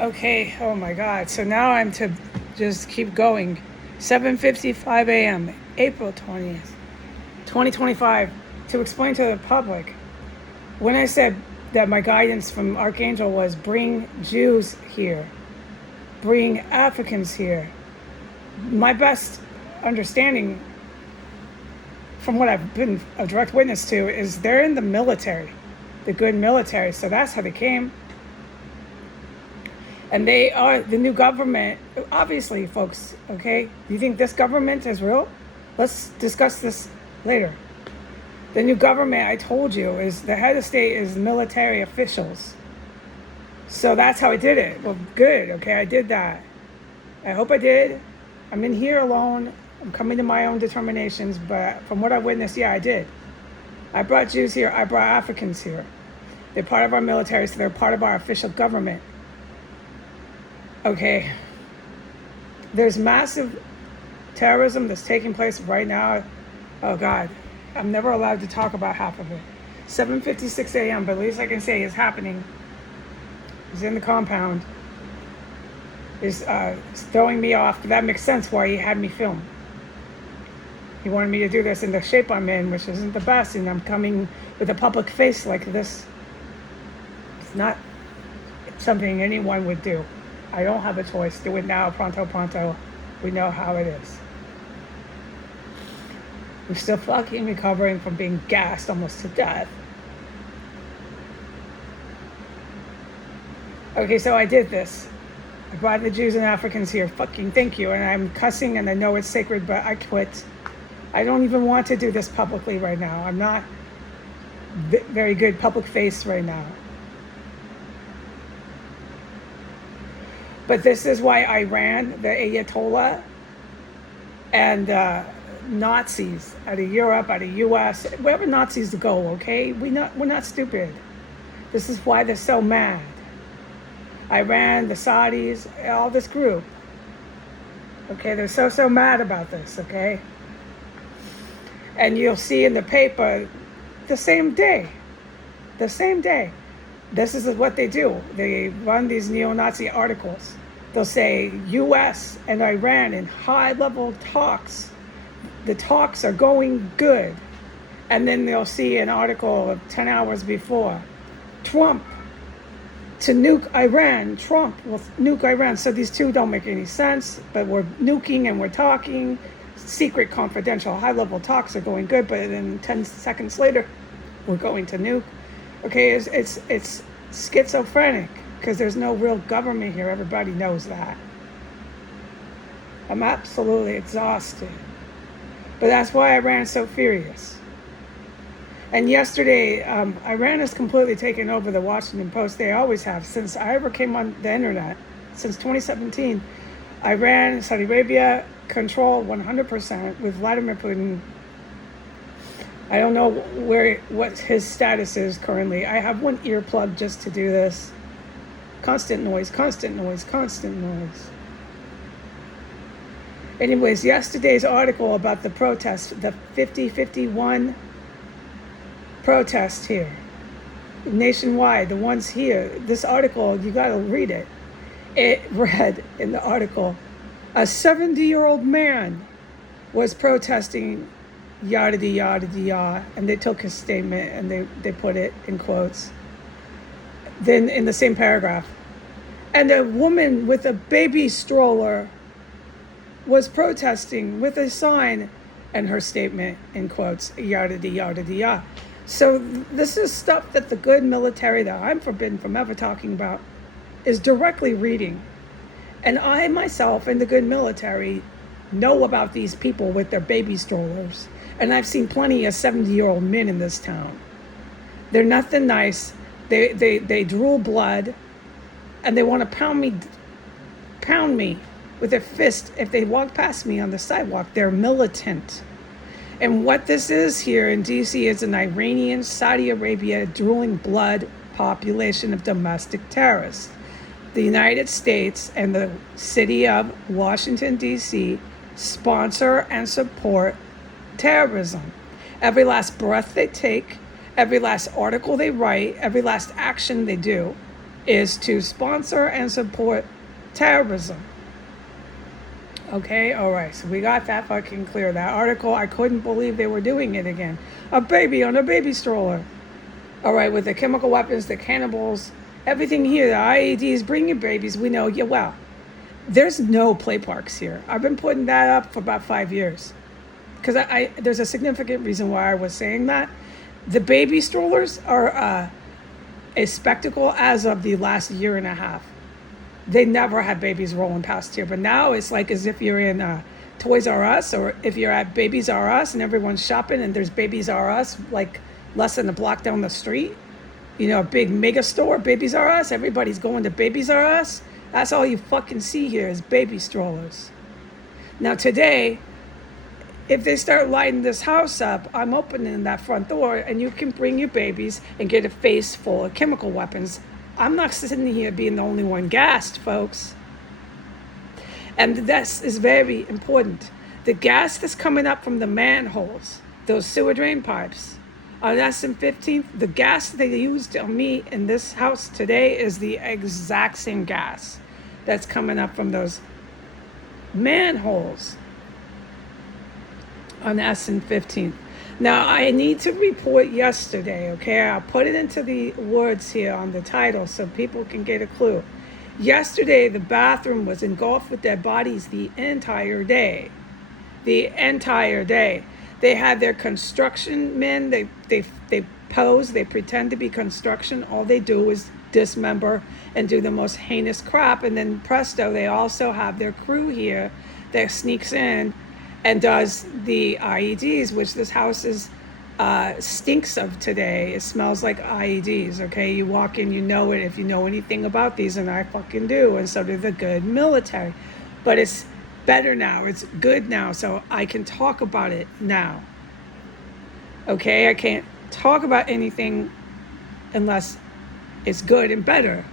Okay, oh my God. So now I'm to just keep going. 7:55 a.m., April 20th, 2025, to explain to the public. When I said that my guidance from Archangel was bring Jews here, bring Africans here, my best understanding from what I've been a direct witness to is they're in the military, the good military. So that's how they came. And they are the new government. Obviously, folks, okay? You think this government is real? Let's discuss this later. The new government, I told you, is the head of state is military officials. So that's how I did it. Well, good, okay? I did that. I hope I did. I'm in here alone. I'm coming to my own determinations, but from what I witnessed, yeah, I did. I brought Jews here. I brought Africans here. They're part of our military, so they're part of our official government. Okay, there's massive terrorism that's taking place right now. Oh God, I'm never allowed to talk about half of it. 7:56 a.m., but at least I can say it's happening. He's in the compound. He's throwing me off, but that makes sense why he had me film. He wanted me to do this in the shape I'm in, which isn't the best, and I'm coming with a public face like this. It's not something anyone would do. I don't have a choice. Do it now, pronto, pronto. We know how it is. I'm still fucking recovering from being gassed almost to death. Okay, so I did this. I brought the Jews and Africans here. Fucking thank you. And I'm cussing and I know it's sacred, but I quit. I don't even want to do this publicly right now. I'm not very good public face right now. But this is why Iran, the Ayatollah, and Nazis out of Europe, out of US, wherever Nazis go, okay? We're not stupid. This is why they're so mad. Iran, the Saudis, all this group. Okay, they're so mad about this, okay? And you'll see in the paper the same day. This is what they do. They run these neo-Nazi articles. They'll say US and Iran in high-level talks. The talks are going good. And then they'll see an article of 10 hours before. Trump to nuke Iran. Trump will nuke Iran. So these two don't make any sense, but we're nuking and we're talking. Secret, confidential, high-level talks are going good, but then 10 seconds later, we're going to nuke. Okay, it's schizophrenic because there's no real government here. Everybody knows that. I'm absolutely exhausted. But that's why Iran is so furious. And yesterday, Iran has completely taken over the Washington Post. They always have. Since I ever came on the internet, since 2017, Iran, Saudi Arabia control 100% with Vladimir Putin. I don't know what his status is currently. I have one ear plugged just to do this. Constant noise. Anyways, yesterday's article about the protest, the 50-51 protest here, nationwide, the ones here, this article, you gotta read it. It read in the article, a 70-year-old man was protesting yada yada yada, and they took his statement and they put it in quotes. Then in the same paragraph, and a woman with a baby stroller was protesting with a sign, and her statement in quotes, yada yada yada. So this is stuff that the good military that I'm forbidden from ever talking about is directly reading. And I myself in the good military know about these people with their baby strollers. And I've seen plenty of 70-year-old men in this town. They're nothing nice. They drool blood, and they want to pound me with their fist if they walk past me on the sidewalk. They're militant. And what this is here in DC is an Iranian, Saudi Arabia, drooling blood population of domestic terrorists. The United States and the city of Washington, D.C. sponsor and support terrorism. Every last breath they take, every last article they write, every last action they do is to sponsor and support terrorism. Okay, all right, so we got that fucking clear. That article, I couldn't believe they were doing it again. A baby on a baby stroller. All right, with the chemical weapons, the cannibals, everything here, the IEDs, bring your babies. We know, yeah, well, there's no play parks here. I've been putting that up for about 5 years. Because there's a significant reason why I was saying that. The baby strollers are a spectacle as of the last year and a half. They never had babies rolling past here, but now it's like as if you're in Toys R Us, or if you're at Babies R Us and everyone's shopping and there's Babies R Us like less than a block down the street. You know, a big mega store, Babies R Us, everybody's going to Babies R Us. That's all you fucking see here is baby strollers. Now today, if they start lighting this house up, I'm opening that front door and you can bring your babies and get a face full of chemical weapons. I'm not sitting here being the only one gassed, folks. And this is very important. The gas that's coming up from the manholes, those sewer drain pipes, on SM15, the gas they used on me in this house today is the exact same gas that's coming up from those manholes on SM15. Now, I need to report yesterday, okay? I'll put it into the words here on the title so people can get a clue. Yesterday, the bathroom was engulfed with dead bodies the entire day. The entire day. They had their construction men, they pose, they pretend to be construction. All they do is dismember and do the most heinous crap. And then presto, they also have their crew here that sneaks in and does the IEDs, which this house stinks of today. It smells like IEDs, okay? You walk in, you know it if you know anything about these, and I fucking do, and so do the good military. But it's better now, it's good now, so I can talk about it now. Okay, I can't talk about anything unless it's good and better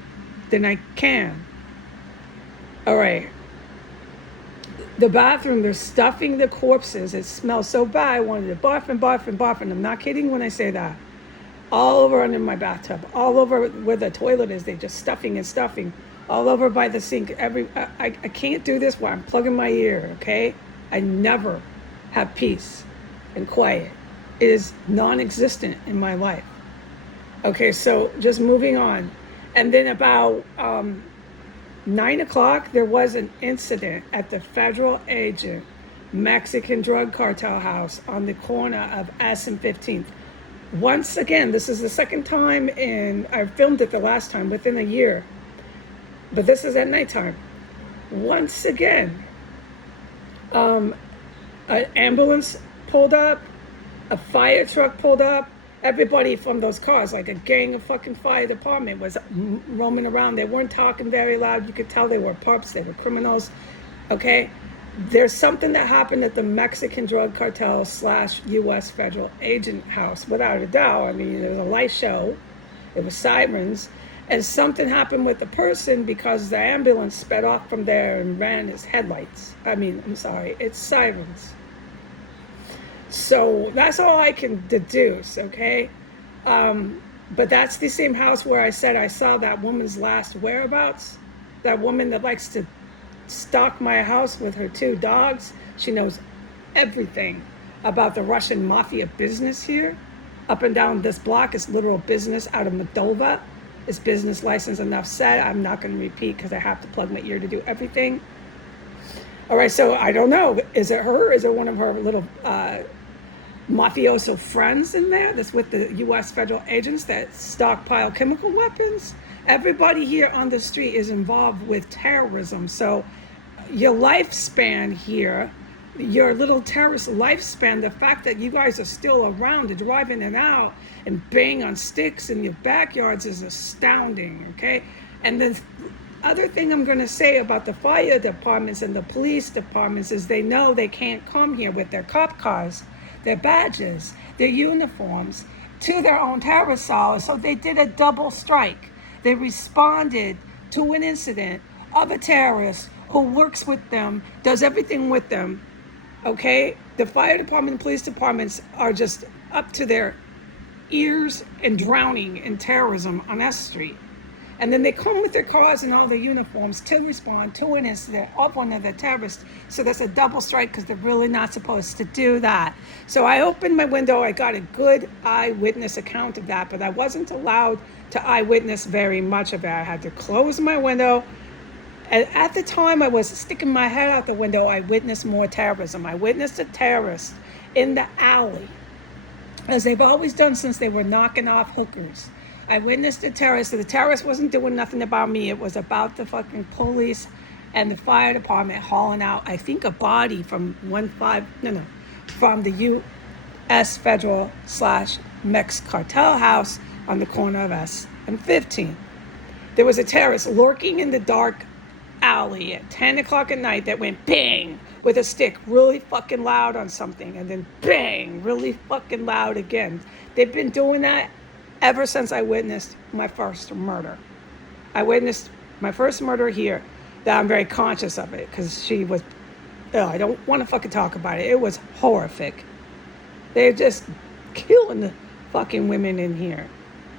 than I can. All right. The bathroom, they're stuffing the corpses. It smells so bad. I wanted to barf and barf and barf. And I'm not kidding when I say that. All over under my bathtub. All over where the toilet is. They're just stuffing and stuffing. All over by the sink. I can't do this while I'm plugging my ear, okay? I never have peace and quiet. It is non-existent in my life. Okay, so just moving on. And then about 9 o'clock, there was an incident at the federal agent Mexican drug cartel house on the corner of S and 15th. Once again, this is the second time, I filmed it the last time within a year, but this is at nighttime. Once again, an ambulance pulled up, a fire truck pulled up. Everybody from those cars, like a gang of fucking fire department, was roaming around. They weren't talking very loud. You could tell they were pups. They were criminals. Okay? There's something that happened at the Mexican drug cartel / U.S. federal agent house, without a doubt. I mean, there was a light show. It was sirens. And something happened with the person because the ambulance sped off from there and ran its headlights. It's sirens. So that's all I can deduce, okay? But that's the same house where I said I saw that woman's last whereabouts. That woman that likes to stalk my house with her 2 dogs. She knows everything about the Russian mafia business here. Up and down this block is literal business out of Moldova. It's business license, enough said. I'm not going to repeat because I have to plug my ear to do everything. All right, so I don't know. Is it her? Is it one of her little mafioso friends in there that's with the U.S. federal agents that stockpile chemical weapons? Everybody here on the street is involved with terrorism. So your lifespan here, your little terrorist lifespan, the fact that you guys are still around to drive in and out and bang on sticks in your backyards is astounding, okay? And then other thing I'm going to say about the fire departments and the police departments is they know they can't come here with their cop cars, their badges, their uniforms to their own terrorist cells. So they did a double strike. They responded to an incident of a terrorist who works with them, does everything with them, okay? The fire department and police departments are just up to their ears and drowning in terrorism on S Street. And then they come with their cars and all their uniforms to respond to an incident of one of the terrorists. So that's a double strike because they're really not supposed to do that. So I opened my window. I got a good eyewitness account of that, but I wasn't allowed to eyewitness very much of it. I had to close my window. And at the time I was sticking my head out the window, I witnessed more terrorism. I witnessed a terrorist in the alley, as they've always done since they were knocking off hookers. I witnessed a terrorist. So the terrorist wasn't doing nothing about me. It was about the fucking police and the fire department hauling out, I think, a body from from the U.S. Federal / Mex cartel house on the corner of S and 15. There was a terrorist lurking in the dark alley at 10 o'clock at night that went bang with a stick really fucking loud on something, and then bang really fucking loud again. They've been doing that ever since I witnessed my first murder. I witnessed my first murder here, that I'm very conscious of it, because she was, I don't want to fucking talk about it. It was horrific. They're just killing the fucking women in here.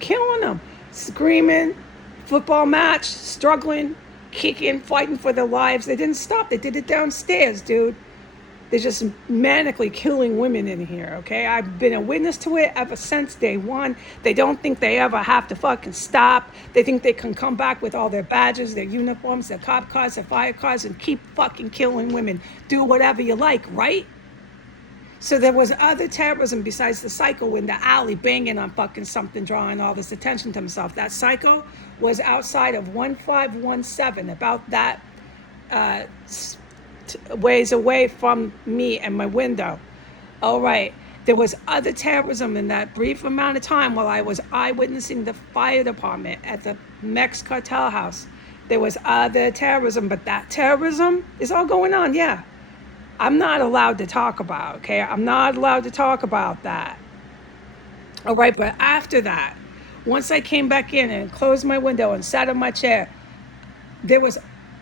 Killing them. Screaming, football match, struggling, kicking, fighting for their lives. They didn't stop. They did it downstairs, dude. They're just manically killing women in here, okay? I've been a witness to it ever since day one. They don't think they ever have to fucking stop. They think they can come back with all their badges, their uniforms, their cop cars, their fire cars, and keep fucking killing women. Do whatever you like, right? So there was other terrorism besides the psycho in the alley banging on fucking something, drawing all this attention to himself. That psycho was outside of 1517, about that ways away from me and my window. All right. There was other terrorism in that brief amount of time while I was eyewitnessing the fire department at the Mex cartel house. There was other terrorism, but that terrorism is all going on, yeah. I'm not allowed to talk about, okay? I'm not allowed to talk about that. All right, but after that, once I came back in and closed my window and sat in my chair, there was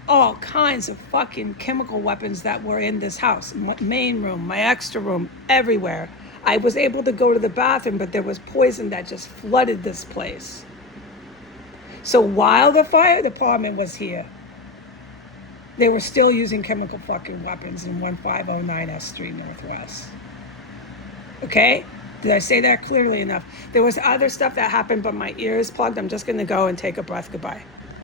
all kinds of fucking chemical weapons that were in this house. My main room, my extra room, everywhere. I was able to go to the bathroom, but there was poison that just flooded this place. So while the fire department was here, they were still using chemical fucking weapons in 1509 S Street Northwest. Okay? Did I say that clearly enough? There was other stuff that happened, but my ear is plugged. I'm just going to go and take a breath. Goodbye.